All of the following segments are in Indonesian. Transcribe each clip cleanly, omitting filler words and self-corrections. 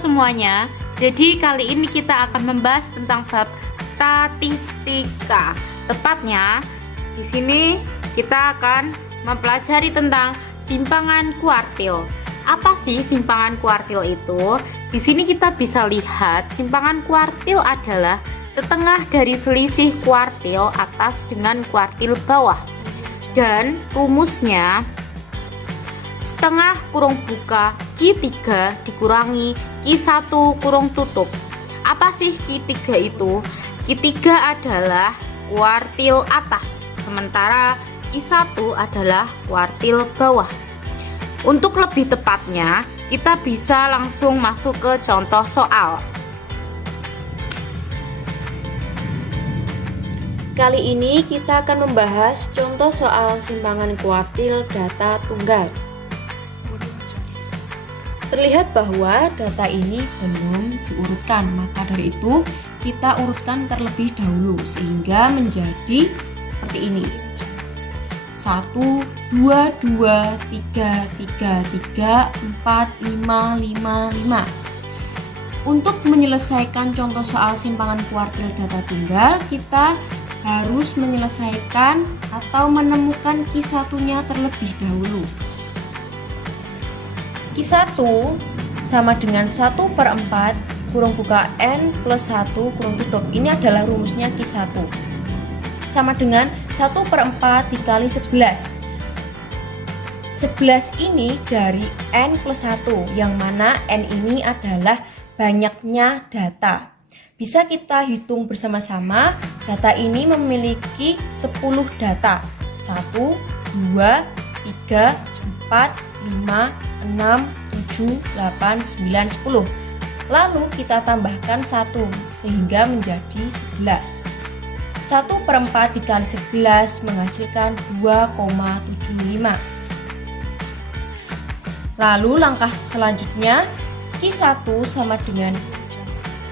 semuanya. Jadi kali ini kita akan membahas tentang bab statistika. Tepatnya di sini kita akan mempelajari tentang simpangan kuartil. Apa sih simpangan kuartil itu? Di sini kita bisa lihat simpangan kuartil adalah setengah dari selisih kuartil atas dengan kuartil bawah. Dan rumusnya setengah kurung buka Q3 dikurangi Q1 kurung tutup. Apa sih Q3 itu? Q3 adalah kuartil atas, sementara Q1 adalah kuartil bawah. Untuk lebih tepatnya, kita bisa langsung masuk ke contoh soal. Kali ini kita akan membahas contoh soal simpangan kuartil data tunggal. Terlihat bahwa data ini belum diurutkan, maka dari itu kita urutkan terlebih dahulu sehingga menjadi seperti ini. 1, 2, 2, 3, 3, 3, 4, 5, 5, 5. Untuk menyelesaikan contoh soal simpangan kuartil data tunggal, kita harus menyelesaikan atau menemukan Q1-nya terlebih dahulu. Q1 sama dengan 1/4 kurung buka N plus 1 kurung tutup. Ini adalah rumusnya Q1. Sama dengan 1/4 dikali 11. 11 ini dari N plus 1, yang mana N ini adalah banyaknya data. Bisa kita hitung bersama-sama, data ini memiliki 10 data. 1, 2, 3, 4, 5, 6, 7, 8, 9, 10. Lalu kita tambahkan 1 sehingga menjadi 11. 1/4 dikali 11 menghasilkan 2,75. Lalu langkah selanjutnya, Q1 sama dengan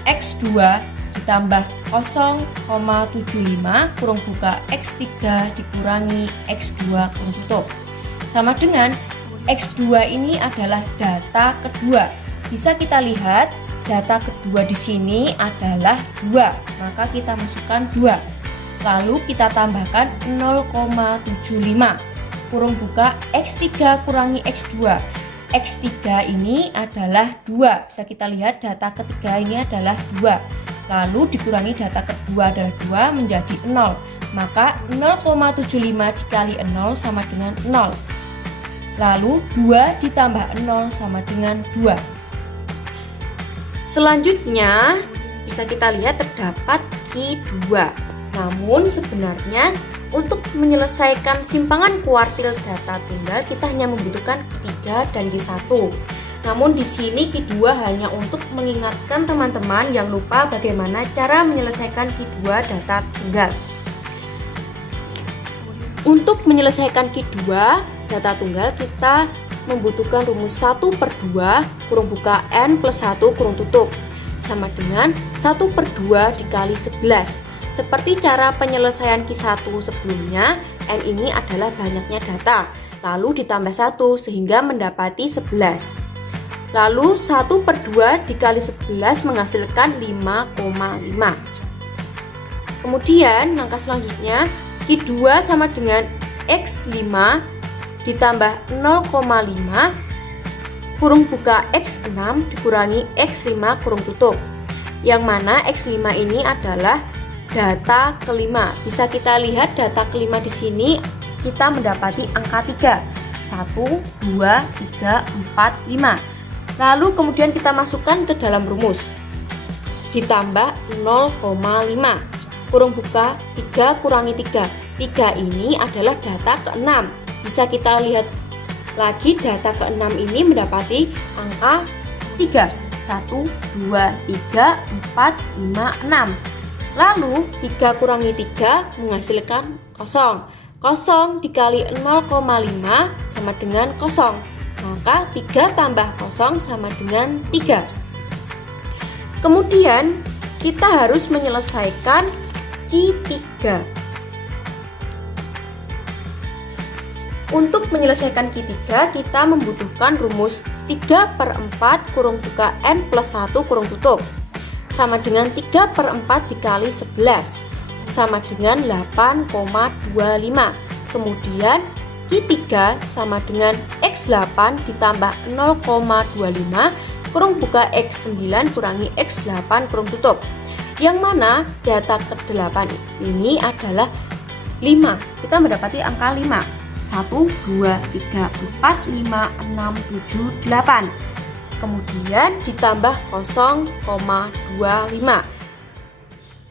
X2 ditambah 0,75 kurung buka X3 dikurangi X2 kurung tutup. Sama dengan X2 ini adalah data kedua. Bisa kita lihat data kedua di sini adalah 2, maka kita masukkan 2. Lalu kita tambahkan 0,75 kurung buka X3 kurangi X2. X3 ini adalah 2. Bisa kita lihat data ketiga ini adalah 2. Lalu dikurangi data kedua adalah 2 menjadi 0. Maka 0,75 dikali 0 sama dengan 0. Lalu 2 ditambah 0 sama dengan 2. Selanjutnya bisa kita lihat terdapat Q2. Namun sebenarnya untuk menyelesaikan simpangan kuartil data tunggal kita hanya membutuhkan Q3 dan Q1. Namun di sini Q2 hanya untuk mengingatkan teman-teman yang lupa bagaimana cara menyelesaikan Q2 data tunggal. Untuk menyelesaikan Q2 data tunggal kita membutuhkan rumus 1/2 kurung buka N plus 1 kurung tutup sama dengan 1/2 dikali 11. Seperti cara penyelesaian Q1 sebelumnya, N ini adalah banyaknya data, lalu ditambah 1 sehingga mendapati 11. Lalu 1/2 dikali 11 menghasilkan 5,5. Kemudian langkah selanjutnya, Q2 sama dengan X5 ditambah 0,5 kurung buka X6 dikurangi X5 kurung tutup. Yang mana X5 ini adalah data kelima. Bisa kita lihat data kelima di sini kita mendapati angka 3. 1, 2, 3, 4, 5. Lalu kemudian kita masukkan ke dalam rumus. Ditambah 0,5. Kurung buka 3 kurangi 3. 3 ini adalah data ke-6. Bisa kita lihat lagi data ke-6 ini mendapati angka 3. 1, 2, 3, 4, 5, 6. Lalu 3 kurangi 3 menghasilkan 0. 0 dikali 0,5 sama dengan 0. Maka 3 tambah 0 sama dengan 3. Kemudian kita harus menyelesaikan Q3. Untuk menyelesaikan Q3, kita membutuhkan rumus 3/4 kurung buka N plus 1 kurung tutup sama dengan 3/4 dikali 11 sama dengan 8,25. Kemudian Q3 sama dengan X8 ditambah 0,25 kurung buka X9 kurangi X8 kurung tutup. Yang mana data ke-8 ini adalah 5. Kita mendapati angka 5. 1, 2, 3, 4, 5, 6, 7, 8. Kemudian ditambah 0,25.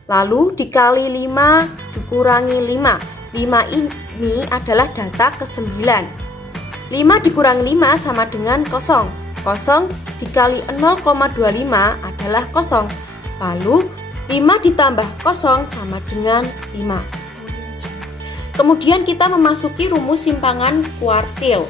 Lalu dikali 5 dikurangi 5. 5 ini adalah data ke-9. 5 dikurangi 5 sama dengan 0. 0 dikali 0,25 adalah 0. Lalu 5 ditambah 0 sama dengan 5. Kemudian kita memasuki rumus simpangan kuartil.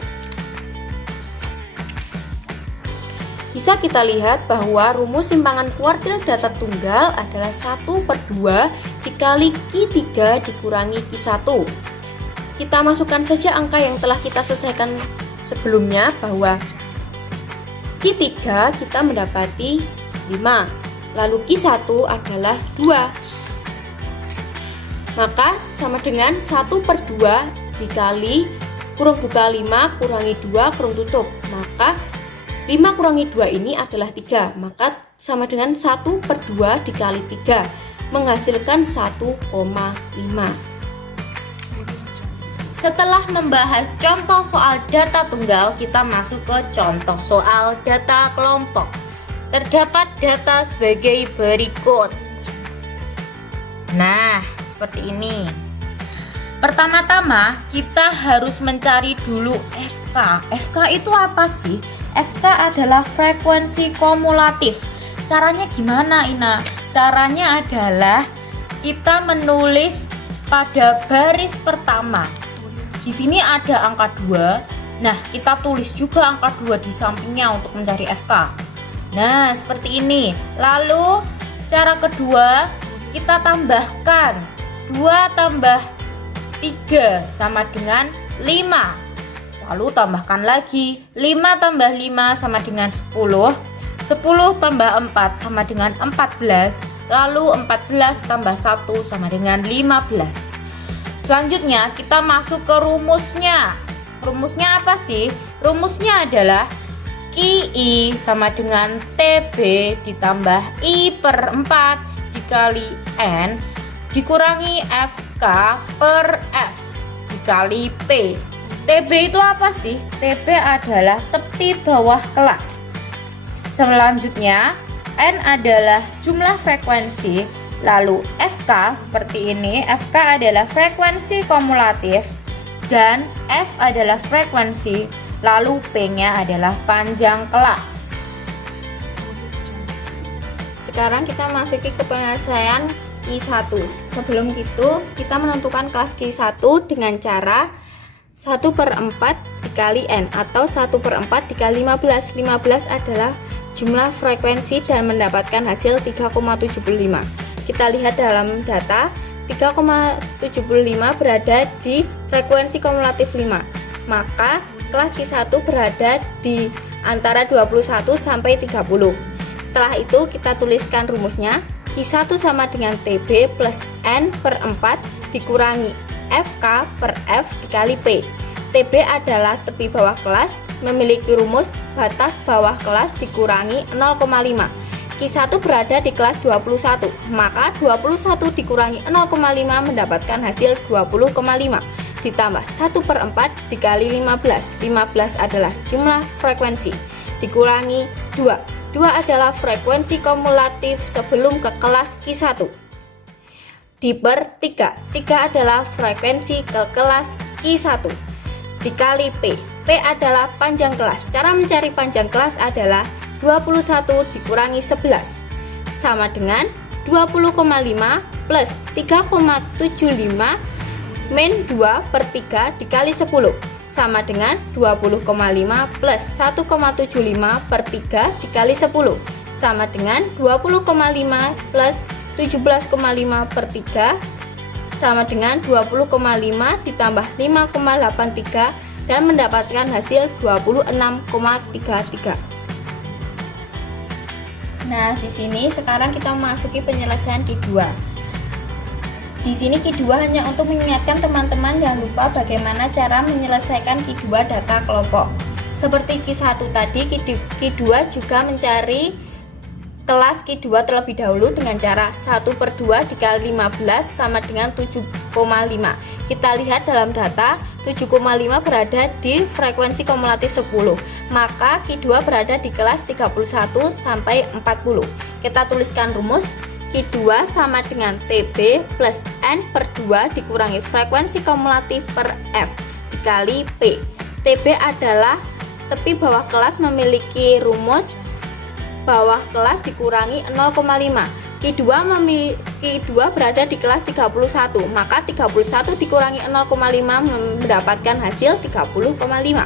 Bisa kita lihat bahwa rumus simpangan kuartil data tunggal adalah 1/2 dikali Q3 dikurangi Q1. Kita masukkan saja angka yang telah kita selesaikan sebelumnya, bahwa Q3 kita mendapati 5, lalu Q1 adalah 2. Maka sama dengan 1/2 dikali kurung buka 5 kurangi 2 kurung tutup. Maka 5 kurangi 2 ini adalah 3. Maka sama dengan 1/2 dikali 3, menghasilkan 1,5. Setelah membahas contoh soal data tunggal, kita masuk ke contoh soal data kelompok. Terdapat data sebagai berikut. Nah, seperti ini. Pertama-tama kita harus mencari dulu FK. FK itu apa sih? FK adalah frekuensi kumulatif. Caranya gimana, Ina? Caranya adalah kita menulis pada baris pertama. Di sini ada angka 2. Nah, kita tulis juga angka 2 di sampingnya untuk mencari FK. Nah, seperti ini. Lalu cara kedua, kita tambahkan 2 tambah 3 sama dengan 5. Lalu tambahkan lagi 5 tambah 5 sama dengan 10. 10 tambah 4 sama dengan 14. Lalu 14 tambah 1 sama dengan 15. Selanjutnya kita masuk ke rumusnya. Rumusnya apa sih? Rumusnya adalah QI sama dengan TB ditambah I/4 dikali N dikurangi FK per F dikali P. TB itu apa sih? TB adalah tepi bawah kelas. Selanjutnya N adalah jumlah frekuensi. Lalu FK seperti ini. FK adalah frekuensi kumulatif dan F adalah frekuensi. Lalu P-nya adalah panjang kelas. Sekarang kita masuki ke penyelesaian Q1. Sebelum itu, kita menentukan kelas Q1 dengan cara 1/4 dikali N atau 1/4 dikali 15. 15 adalah jumlah frekuensi dan mendapatkan hasil 3,75. Kita lihat dalam data, 3,75 berada di frekuensi kumulatif 5. Maka kelas Q1 berada di antara 21 sampai 30. Setelah itu kita tuliskan rumusnya. Q1 sama dengan TB plus N/4 dikurangi FK per F dikali P. TB adalah tepi bawah kelas, memiliki rumus batas bawah kelas dikurangi 0,5. Q1 berada di kelas 21, maka 21 dikurangi 0,5 mendapatkan hasil 20,5. Ditambah 1/4 dikali 15. 15 adalah jumlah frekuensi. Dikurangi 2. 2 adalah frekuensi kumulatif sebelum ke kelas Q1. Diper 3. 3 adalah frekuensi ke kelas Q1. Dikali P. P adalah panjang kelas. Cara mencari panjang kelas adalah 21 dikurangi 11 sama dengan 20,5 plus 3,75 min 2/3 dikali 10 sama dengan 20,5 plus 1,75/3 dikali 10 sama dengan 20,5 plus 17,5/3 sama dengan 20,5 ditambah 5,83 dan mendapatkan hasil 26,33. Nah, di sini sekarang kita memasuki penyelesaian Q2. Di sini Q2 hanya untuk mengingatkan teman-teman yang lupa bagaimana cara menyelesaikan Q2 data kelompok. Seperti Q1 tadi, Q2 juga mencari kelas Q2 terlebih dahulu dengan cara 1/2 dikali 15 sama dengan 7,5. Kita lihat dalam data 7,5 berada di frekuensi kumulatif 10, maka Q2 berada di kelas 31 sampai 40. Kita tuliskan rumus Q2 sama dengan TB plus N/2 dikurangi frekuensi kumulatif per F dikali P. TB adalah tepi bawah kelas memiliki rumus bawah kelas dikurangi 0,5. Q2 berada di kelas 31, maka 31 dikurangi 0,5 mendapatkan hasil 30,5.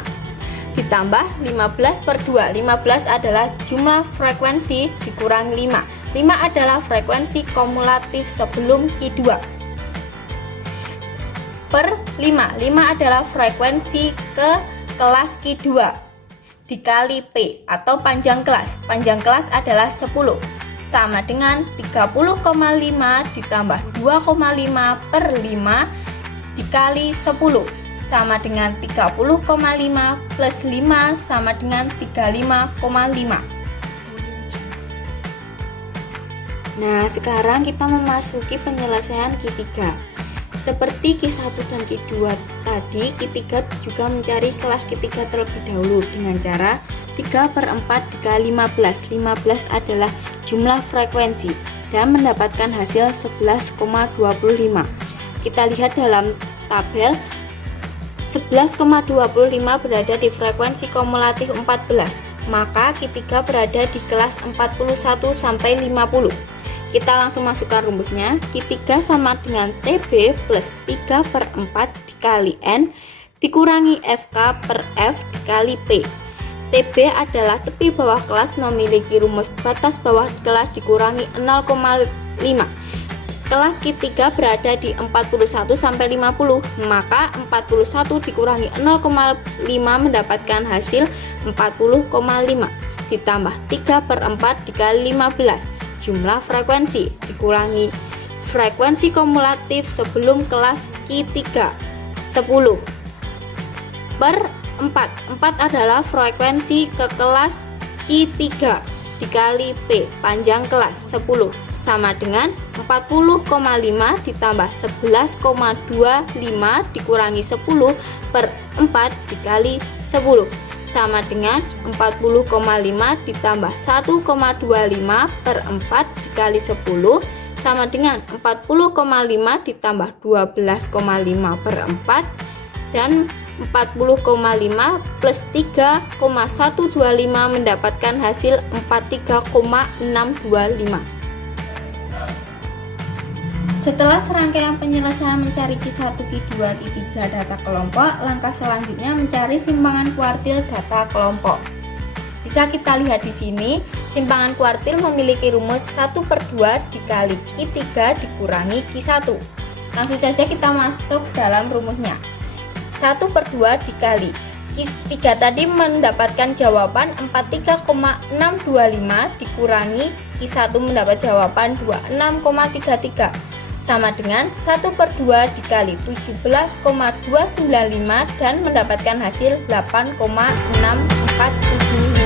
Ditambah 15/2. 15 adalah jumlah frekuensi dikurangi 5. 5 adalah frekuensi kumulatif sebelum Q2. Per 5. 5 adalah frekuensi ke kelas Q2 dikali P atau panjang kelas. Panjang kelas adalah 10 sama dengan 30,5 ditambah 2,5 per 5 dikali 10 sama dengan 30,5 plus 5 sama dengan 35,5. Nah, sekarang kita memasuki penyelesaian Q3. Seperti Q1 dan Q2 tadi, Q3 juga mencari kelas Q3 terlebih dahulu dengan cara 3/4 dikali 15. 15 adalah jumlah frekuensi dan mendapatkan hasil 11,25. Kita lihat dalam tabel 11,25 berada di frekuensi kumulatif 14, maka Q3 berada di kelas 41 sampai 50. Kita langsung masukkan rumusnya. Q3 sama dengan TB plus 3/4 dikali N dikurangi FK per F dikali P. TB adalah tepi bawah kelas memiliki rumus batas bawah kelas dikurangi 0,5. Kelas Q3 berada di 41 sampai 50, maka 41 dikurangi 0,5 mendapatkan hasil 40,5. Ditambah 3/4 dikali 15. Jumlah frekuensi dikurangi frekuensi kumulatif sebelum kelas Q3 10 per 4. 4 adalah frekuensi ke kelas Q3 dikali P panjang kelas 10 sama dengan 40,5 ditambah 11,25 dikurangi 10 per 4 dikali 10 sama dengan 40,5 ditambah 1,25 per 4 dikali 10 sama dengan 40,5 ditambah 12,5 per 4 dan 40,5 plus 3,125 mendapatkan hasil 43,625. Setelah serangkaian penyelesaian mencari Q1, Q2, Q3 data kelompok, langkah selanjutnya mencari simpangan kuartil data kelompok. Bisa kita lihat di sini, simpangan kuartil memiliki rumus 1/2 dikali Q3 dikurangi Q1. Langsung saja kita masuk dalam rumusnya. 1/2 dikali Q3 tadi mendapatkan jawaban 43,625 dikurangi Q1 mendapat jawaban 26,33 sama dengan 1/2 dikali 17,295 dan mendapatkan hasil 8,6475.